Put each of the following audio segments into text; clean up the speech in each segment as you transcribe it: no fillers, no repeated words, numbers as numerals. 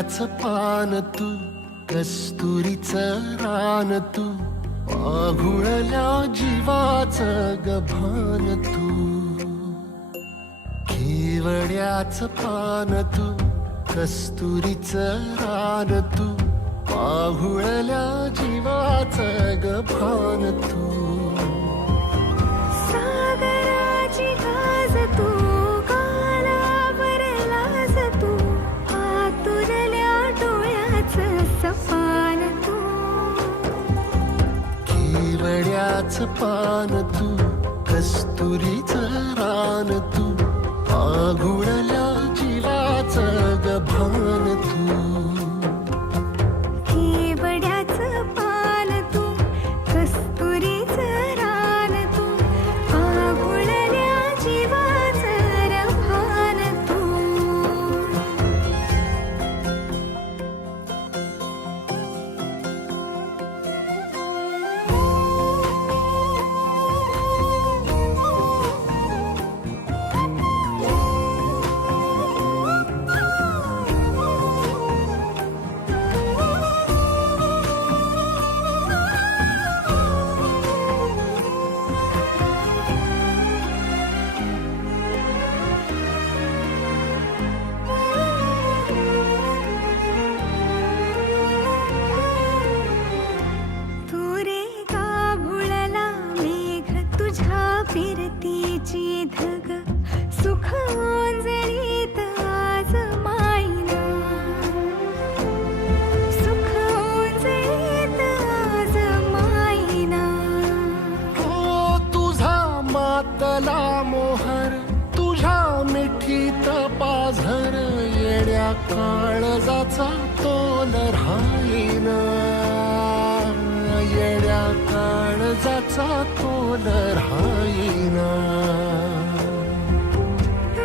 केवड्याचं पान तू, कस्तुरीचं रान तू, पाघुळल्या जीवाचं गभान तू. केवड्याचं पान तू, कस्तुरीचं रान तू, पाघुळल्या जीवाचं गभान तू. सागराची गाज तू, कालावरलाज तू, आतुरल्या डोळ्याचं सपान तू. केवड्याचं पान तू, कस्तुरीचं रान तू, पाघुळल्या जीवाचं गभान तू. केवड्याचं पान तू, कस्तुरीचं रान तू, पाघुळल्या जीवाचं रभान तू. फिरतीची धग सुख ओंजळीत आज मायना. सुख ओंजळीत आज मायना. हो तुझा मातला मोहर, तुझ्या मिठीत पाझर, येड्या काळजाचा तोल राहीना. येड्या काळजाचा तोल राहीना.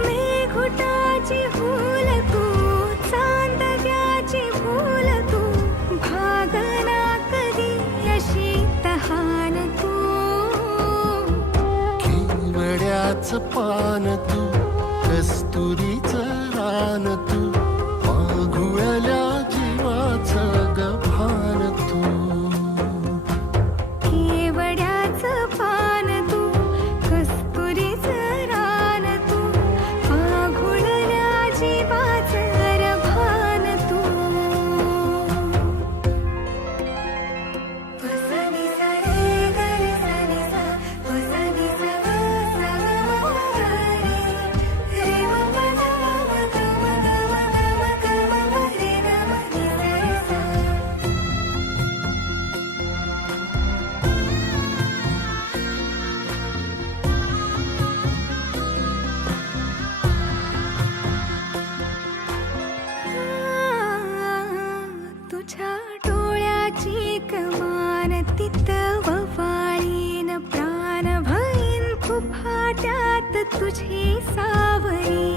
मेघुटाची फूल तू, चांदण्याची फूल तू, भागना कधी अशी तहान तू. केवड्याचं पान तू, कस्तुरीचं रान तू, पाघुळल्या जीवाचं गभान तू. केवड्याचं पान तू, कस्तुरीचं रान तू, पाघुळल्या जीवाचं रभान तू. वसनी सा रे ग रे सा रे सा, वसनी सा ग सा ग म ग रे, रे म प ध म ग म ग म ग म ग म रे ग म नि सा रे सा. तुझ्या डोळ्याची कमान तिथं ववाळीन, प्राण भईन खुफाट्यात तुझी सावरी.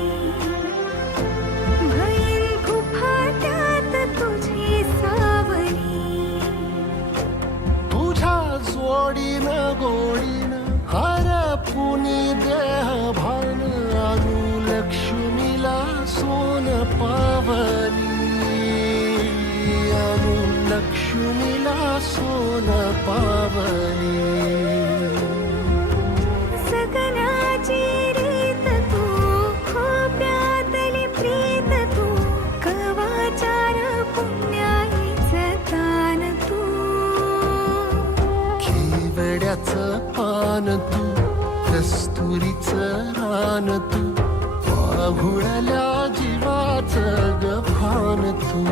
भईन खुफाट्यात तुझी सावरी. तुझ्या जोडीनं गोडीनं हरपुनी देह भान, अनुलक्ष्मीला सोन पावली. अनुलक्ष्मीला सोन पावली. सगनाची रीत तू, खोप्यातली प्रीत तू, कवाचार पुण्याईचं दान तू. केवड्याचं पान तू, कस्तुरीचं रान तू, पाघुळल्या जीवाचं गभान तू.